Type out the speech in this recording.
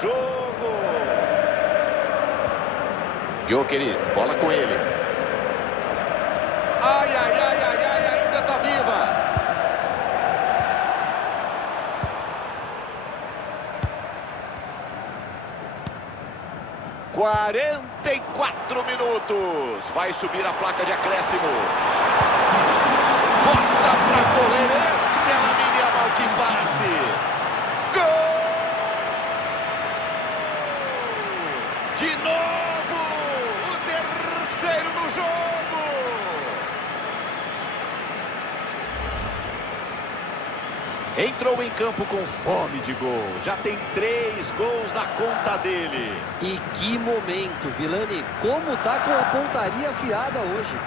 jogo. Gyökeres, bola com ele. Ai, ai, ai, ai, ai, ainda tá viva. "44 minutos. Vai subir a placa de acréscimos. Bota pra correr. Esse é Lamine Yamal, que passe. Gol! De novo, o terceiro no jogo. Entrou em campo com fome de gol. Já tem 3 gols na conta dele. E que momento, Vilani. Como tá com a pontaria afiada hoje.